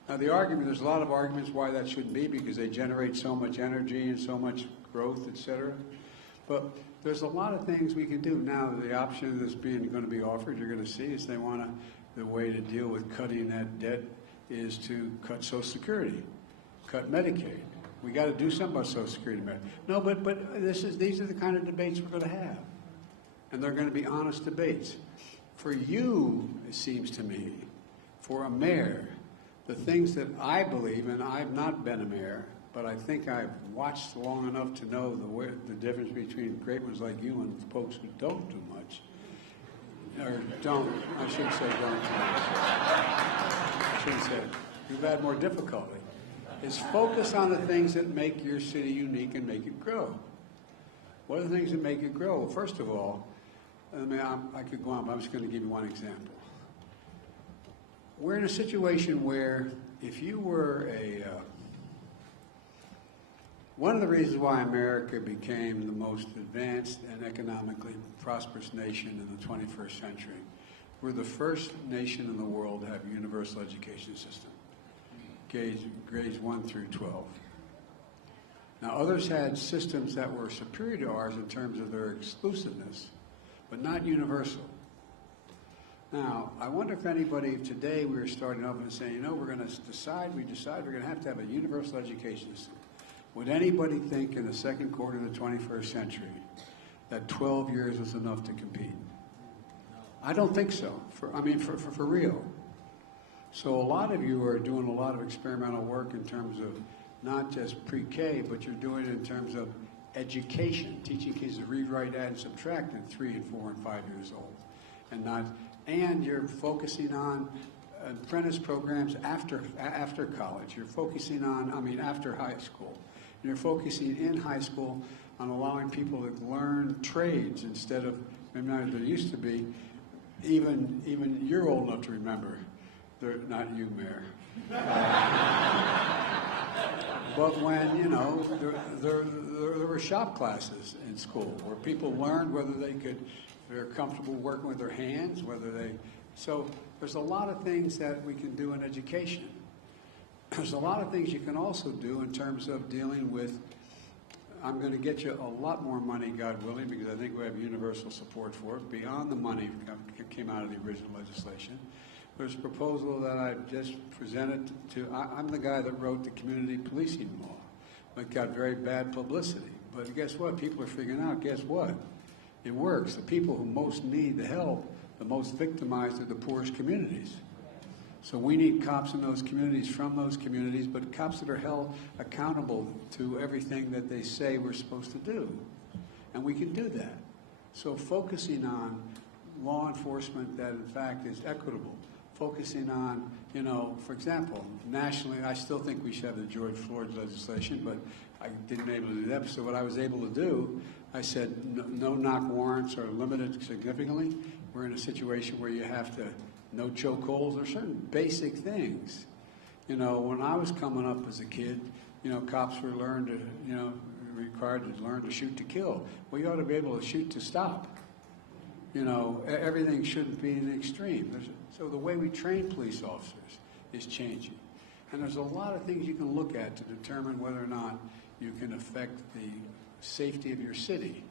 Now the argument, there's a lot of arguments why that shouldn't be because they generate so much energy and so much growth, et cetera. But there's a lot of things we can do. Now the option that's going to be offered, you're going to see, is they want the way to deal with cutting that debt is to cut Social Security, cut Medicaid. We got to do something about Social Security. No, but these are the kind of debates we're going to have, and they're going to be honest debates. For you, it seems to me, for a mayor, the things that I believe, and I've not been a mayor, but I think I've watched long enough to know the difference between great ones like you and folks who don't do much. Or don't, I shouldn't say don't. I shouldn't say, you've had more difficulty. Is focus on the things that make your city unique and make it grow. What are the things that make it grow? Well, first of all, I could go on, but I'm just going to give you one example. We're in a situation where if you were one of the reasons why America became the most advanced and economically prosperous nation in the 21st century, we're the first nation in the world to have a universal education system, grades 1 through 12. Now, others had systems that were superior to ours in terms of their exclusiveness, but not universal. Now, I wonder if anybody today we were starting off and saying, we're going to decide we're going to have a universal education system. Would anybody think in the second quarter of the 21st century that 12 years was enough to compete? I don't think so, for real. So a lot of you are doing a lot of experimental work in terms of not just pre-K, but you're doing it in terms of education, teaching kids to read, write, add, and subtract at 3 and 4 and 5 years old. And you're focusing on apprentice programs after college. You're focusing on, after high school. You're focusing in high school on allowing people to learn trades instead of, there used to be, even you're old enough to remember, not you, Mayor. But when, there were shop classes in school where people learned whether they're comfortable working with their hands, so there's a lot of things that we can do in education. There's a lot of things you can also do in terms of dealing with, I'm going to get you a lot more money, God willing, because I think we have universal support for it, beyond the money that came out of the original legislation. There's a proposal that I just presented to, I'm the guy that wrote the community policing law. It got very bad publicity. But guess what? People are figuring out, guess what? It works. The people who most need the help, the most victimized, are the poorest communities. So we need cops in those communities, from those communities, but cops that are held accountable to everything that they say we're supposed to do. And we can do that. So focusing on law enforcement that in fact is equitable, focusing on, for example, nationally, I still think we should have the George Floyd legislation, but I didn't able to do that. So what I was able to do, I said no knock warrants are limited significantly. We're in a situation where you have to, no chokeholds, or certain basic things. When I was coming up as a kid, cops were required to learn to shoot to kill. Well, you ought to be able to shoot to stop. Everything shouldn't be an extreme. So the way we train police officers is changing. And there's a lot of things you can look at to determine whether or not you can affect the safety of your city.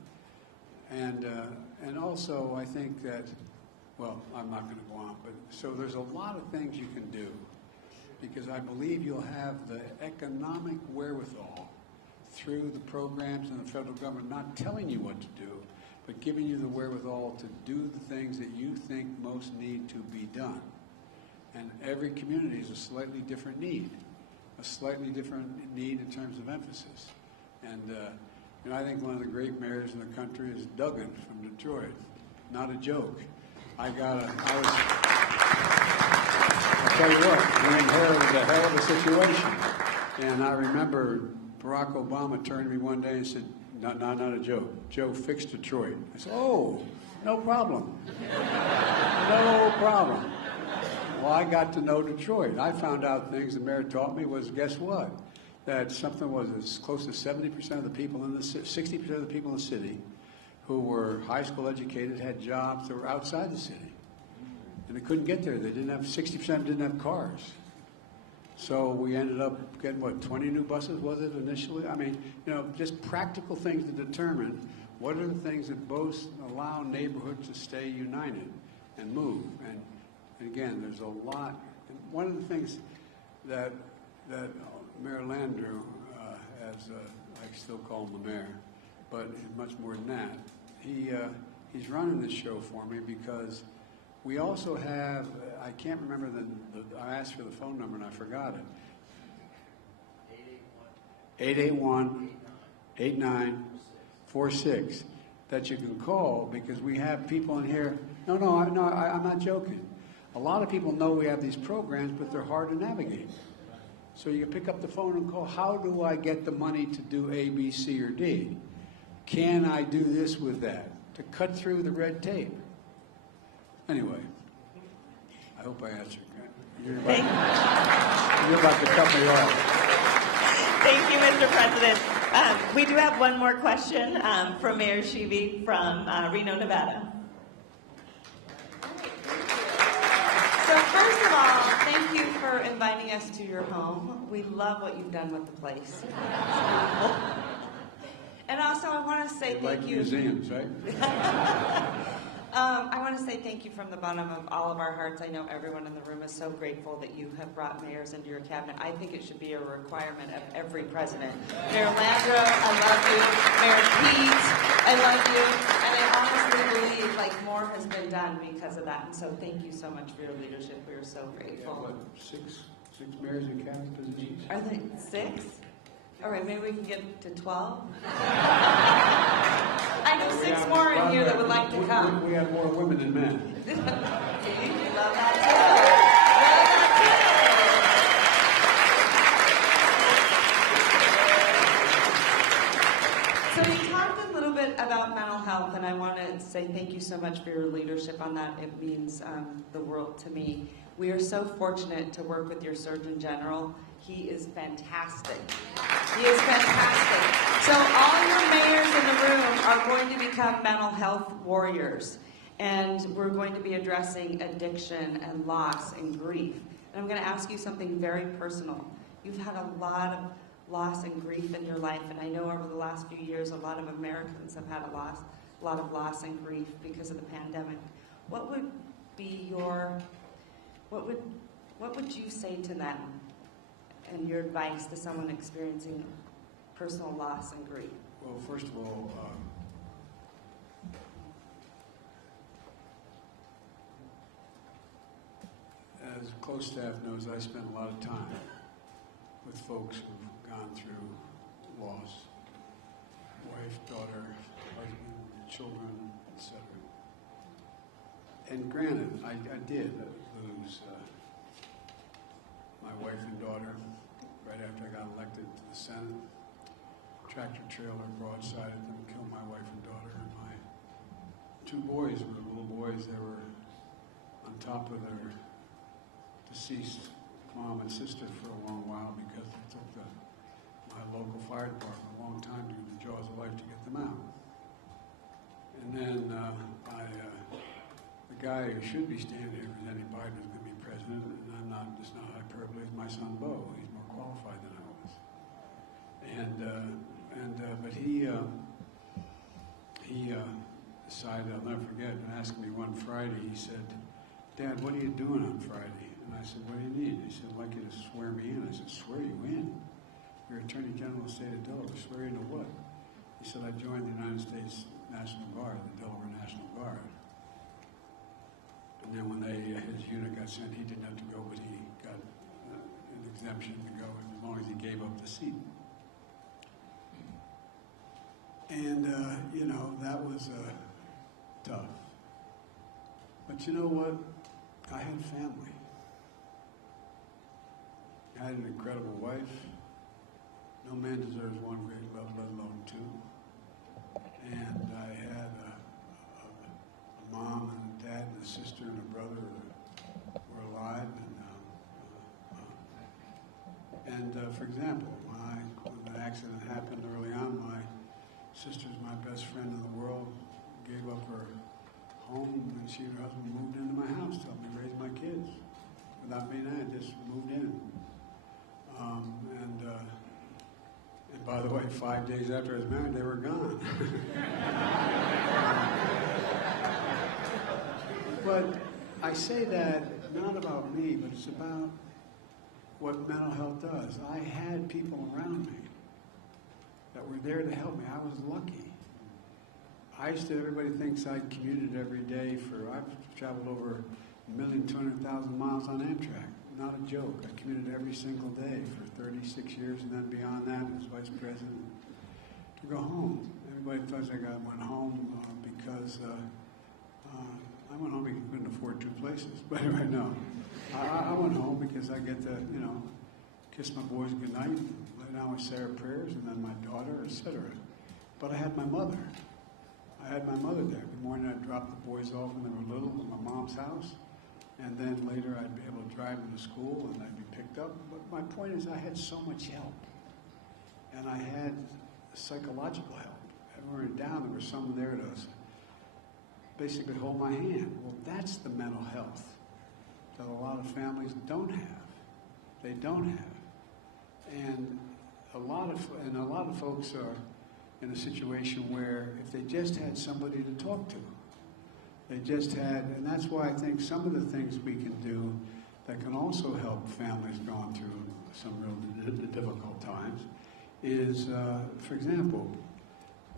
And also, I think that, well, I'm not going to go on, but so there's a lot of things you can do, because I believe you'll have the economic wherewithal through the programs in the federal government, not telling you what to do, but giving you the wherewithal to do the things that you think most need to be done. And every community is a slightly different need in terms of emphasis. And I think one of the great mayors in the country is Duggan from Detroit. Not a joke. I'll tell you what, we inherited a hell of a situation. And I remember Barack Obama turned to me one day and said, not a joke, Joe, fix Detroit. I said, oh, no problem. No problem. Well, I got to know Detroit. I found out things the mayor taught me was, guess what? That something was as close to 70% of the people in the 60% of the people in the city who were high school educated had jobs that were outside the city. And they couldn't get there. They didn't have, 60% didn't have cars. So we ended up getting, 20 new buses, was it initially? Just practical things to determine what are the things that both allow neighborhoods to stay united and move. And again, there's a lot. And one of the things that Mayor Landrieu, I still call him the mayor, but much more than that, he's running this show for me because we also have, I can't remember I asked for the phone number and I forgot it. 881-8946 that you can call, because we have people in here. No, I'm not joking. A lot of people know we have these programs, but they're hard to navigate. So you pick up the phone and call, how do I get the money to do A, B, C, or D? Can I do this with that? To cut through the red tape. Anyway, I hope I answered. You're about to cut me off. Thank you, Mr. President. We do have one more question from Mayor Sheevy from Reno, Nevada. So first of all, thank you for inviting us to your home. We love what you've done with the place. And also, I want to say thank you. Museums, right? I want to say thank you from the bottom of all of our hearts. I know everyone in the room is so grateful that you have brought mayors into your cabinet. I think it should be a requirement of every president. Mayor Landrieu, I love you. Mayor Pete, I love you. And I honestly believe more has been done because of that. And so thank you so much for your leadership. We are so grateful. Six mayors in cabinet positions? Are they 6? All right, maybe we can get to 12. I know 6 more in here that would like to come. We have more women than men. See, we love that too. and I want to say thank you so much for your leadership on that. It means the world to me. We are so fortunate to work with your Surgeon General. He is fantastic. He is fantastic. So all your mayors in the room are going to become mental health warriors. And we're going to be addressing addiction and loss and grief. And I'm going to ask you something very personal. You've had a lot of loss and grief in your life, and I know over the last few years a lot of Americans have had a lot of loss and grief because of the pandemic. What would be what would you say to them and your advice to someone experiencing personal loss and grief? Well, first of all, as close staff knows, I spend a lot of time with folks who've gone through loss, wife, daughter, husband, children, etc. And granted, I did lose my wife and daughter right after I got elected to the Senate. Tractor trailer broadsided them, killed my wife and daughter, and my two boys were little boys. They were on top of their deceased mom and sister for a long while because it took my local fire department a long time to do the jaws of life to get them out. And then the guy who should be standing here presenting Biden is going to be president, and I'm not, it's not hyperbole, it's my son Bo. He's more qualified than I was. But he decided, I'll never forget, and asked me one Friday, he said, "Dad, what are you doing on Friday?" And I said, "What do you need?" He said, "I'd like you to swear me in." I said, "Swear you in? You're Attorney General of the state of Delaware. Swear into what?" He said, "I joined the United States National Guard, the Delaware National Guard." And then when his unit got sent, he didn't have to go, but he got an exemption to go as long as he gave up the seat. And, that was tough. But you know what? I had family. I had an incredible wife. No man deserves one great love, let alone two. And I had a mom and a dad and a sister and a brother who were alive. And for example, when the accident happened early on, my sister's my best friend in the world, gave up her home when she and her husband moved into my house to help me raise my kids. Without me there, just moved in. And by the way, 5 days after I was married, they were gone. But I say that not about me, but it's about what mental health does. I had people around me that were there to help me. I was lucky. Everybody thinks I commuted every day I've traveled over 1,200,000 miles on Amtrak. Not a joke. I commuted every single day for 36 years, and then beyond that, as vice president, to go home. Everybody thought I went home because I went home because I couldn't afford two places. But anyway, no. I went home because I get to, kiss my boys goodnight, lay down with Sarah prayers, and then my daughter, etc. But I had my mother. I had my mother there. Every morning I'd drop the boys off when they were little at my mom's house. And then later I'd be able to drive them to school and I'd be picked up. But my point is I had so much help. And I had psychological help. Everywhere down there was someone there to basically hold my hand. Well, that's the mental health that a lot of families don't have. They don't have. And a lot of folks are in a situation where if they just had somebody to talk to, and that's why I think some of the things we can do that can also help families going through some real difficult times is, for example,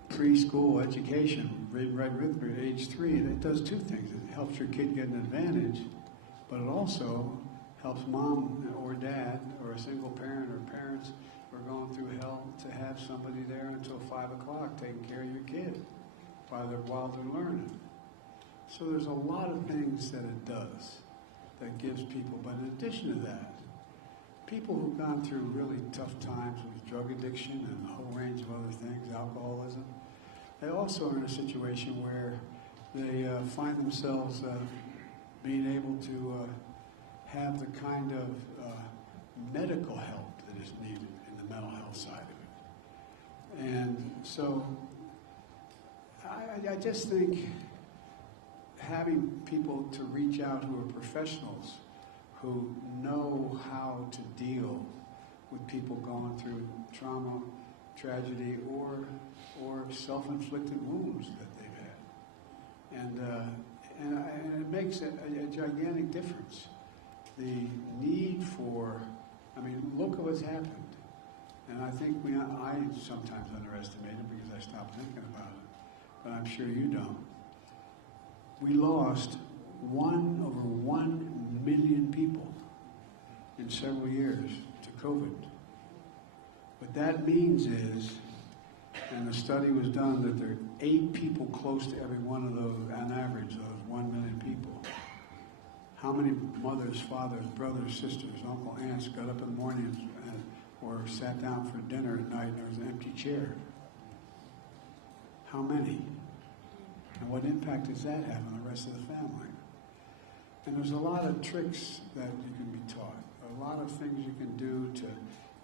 preschool education, right with age 3. It does two things. It helps your kid get an advantage, but it also helps mom or dad or a single parent or parents who are going through hell to have somebody there until 5 o'clock taking care of your kid while they're learning. So there's a lot of things that it does that gives people, but in addition to that, people who've gone through really tough times with drug addiction and a whole range of other things, alcoholism, they also are in a situation where they find themselves being able to have the kind of medical help that is needed in the mental health side of it. And so I just think having people to reach out who are professionals, who know how to deal with people going through trauma, tragedy, or self-inflicted wounds that they've had. And it makes a gigantic difference. The need for, I mean, look at what's happened. And I think I sometimes underestimate it because I stopped thinking about it, but I'm sure you don't. We lost over 1 million people in several years to COVID. What that means is, and the study was done, that there are 8 people close to every one of those, on average, those 1 million people. How many mothers, fathers, brothers, sisters, uncle, aunts got up in the morning or sat down for dinner at night and there was an empty chair? How many? And what impact does that have on the rest of the family? And there's a lot of tricks that you can be taught, a lot of things you can do to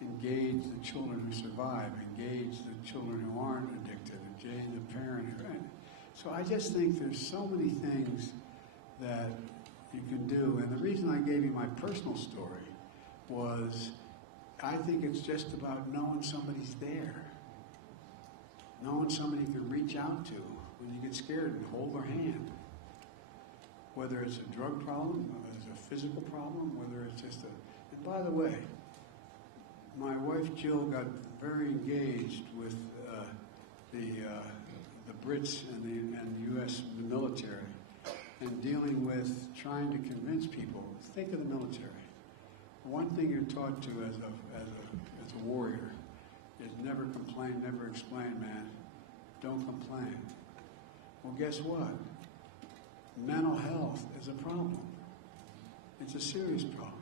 engage the children who survive, engage the children who aren't addicted, engage the parent who, right? So I just think there's so many things that you can do. And the reason I gave you my personal story was I think it's just about knowing somebody's there, knowing somebody you can reach out to when you get scared and hold their hand. Whether it's a drug problem, whether it's a physical problem, whether it's just a... And by the way, my wife Jill got very engaged with the Brits and the U.S. military and dealing with trying to convince people. Think of the military. One thing you're taught to as a warrior is never complain, never explain, man. Don't complain. Well, guess what? Mental health is a problem. It's a serious problem.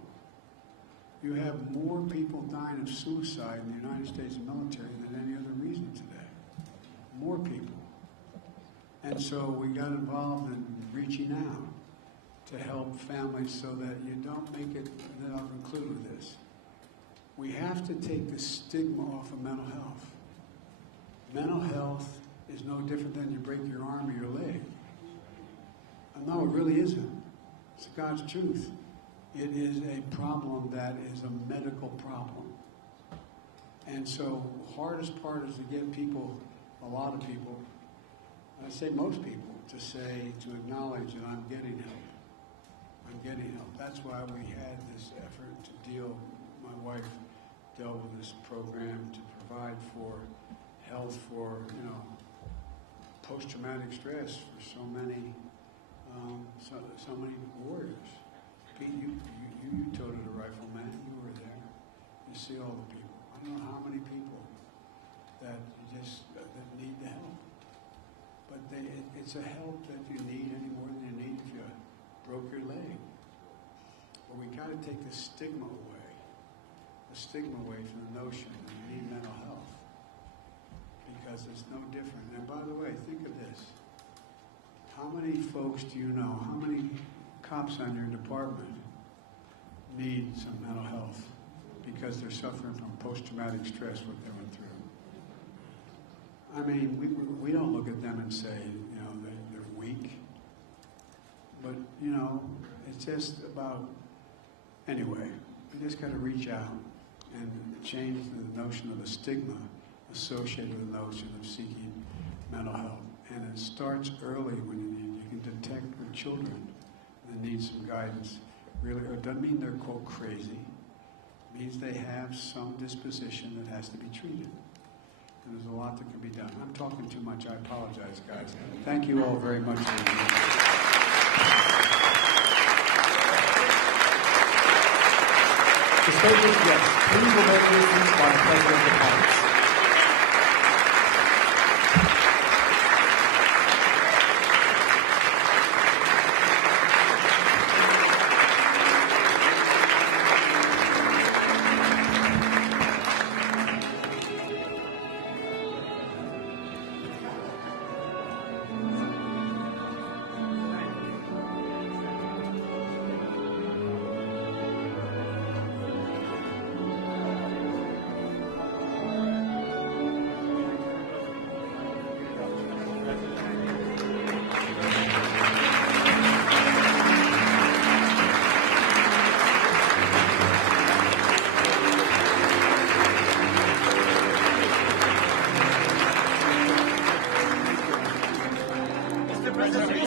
You have more people dying of suicide in the United States military than any other reason today. More people. And so we got involved in reaching out to help families so that you don't make it, and then I'll conclude with this. We have to take the stigma off of mental health. Mental health is no different than you break your arm or your leg. No, it really isn't. It's God's truth. It is a problem that is a medical problem. And so hardest part is to get people, a lot of people, I say most people, to acknowledge that I'm getting help. I'm getting help. That's why we had this effort to deal, my wife dealt with this program to provide for health for, post-traumatic stress for so many warriors. Pete, you toted a rifle, man. You were there. You see all the people. I don't know how many people that that need the help. But it's a help that you need any more than you need if you broke your leg. But we got to take the stigma away. The stigma away from the notion that you need mental health. Because it's no different. And by the way, think of this. How many folks do you know, how many cops on your department need some mental health because they're suffering from post-traumatic stress, what they went through? I mean, we don't look at them and say, they're weak. But, it's just about, anyway, we just got to reach out and change the notion of the stigma associated with the notion of seeking mental health. And it starts early when you can detect with children that need some guidance. Really, it doesn't mean they're, quote, crazy. It means they have some disposition that has to be treated. And there's a lot that can be done. I'm talking too much. I apologize, guys. Thank you all very much. Distinguished guests, please remain with us by the President of the Congress.